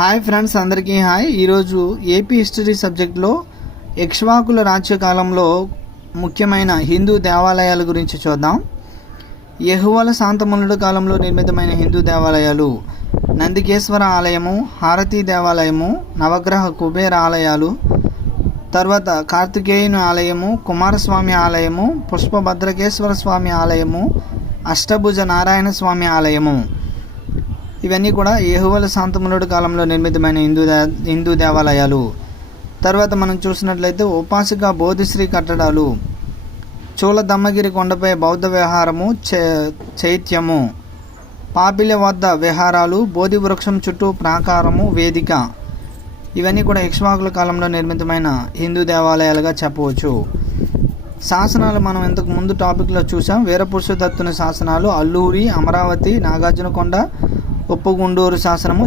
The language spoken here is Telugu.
హాయ్ ఫ్రెండ్స్, అందరికీ హాయ్. ఈరోజు ఏపీ హిస్టరీ సబ్జెక్ట్లో ఇక్ష్వాకుల రాజ్యకాలంలో ముఖ్యమైన హిందూ దేవాలయాల గురించి చూద్దాం. యెహోవా శాంతమూలుడు కాలంలో నిర్మితమైన హిందూ దేవాలయాలు: నందికేశ్వర ఆలయము, హారతీ దేవాలయము, నవగ్రహ కుబేర ఆలయాలు, తర్వాత కార్తికేయుని ఆలయము, కుమారస్వామి ఆలయము, పుష్పభద్రకేశ్వర స్వామి ఆలయము, అష్టభుజ నారాయణ స్వామి ఆలయము. ఇవన్నీ కూడా యెహోవా శాంతమూలుడు కాలంలో నిర్మితమైన హిందూ దేవాలయాలు. తర్వాత మనం చూసినట్లయితే ఉపాసిక బోధిశ్రీ కట్టడాలు, చూలదమ్మగిరి కొండపై బౌద్ధ విహారము, చైత్యము, పాపిల వద్ద విహారాలు, బోధి వృక్షం చుట్టూ ప్రాకారము, వేదిక. ఇవన్నీ కూడా ఇక్ష్వాకుల కాలంలో నిర్మితమైన హిందూ దేవాలయాలుగా చెప్పవచ్చు. శాసనాలు మనం ఇంతకు ముందు టాపిక్లో చూసాం. వీరపురుషదత్తుని శాసనాలు, అల్లూరి, అమరావతి, నాగార్జునకొండ, ఉప్పుగుండూరు శాసనము,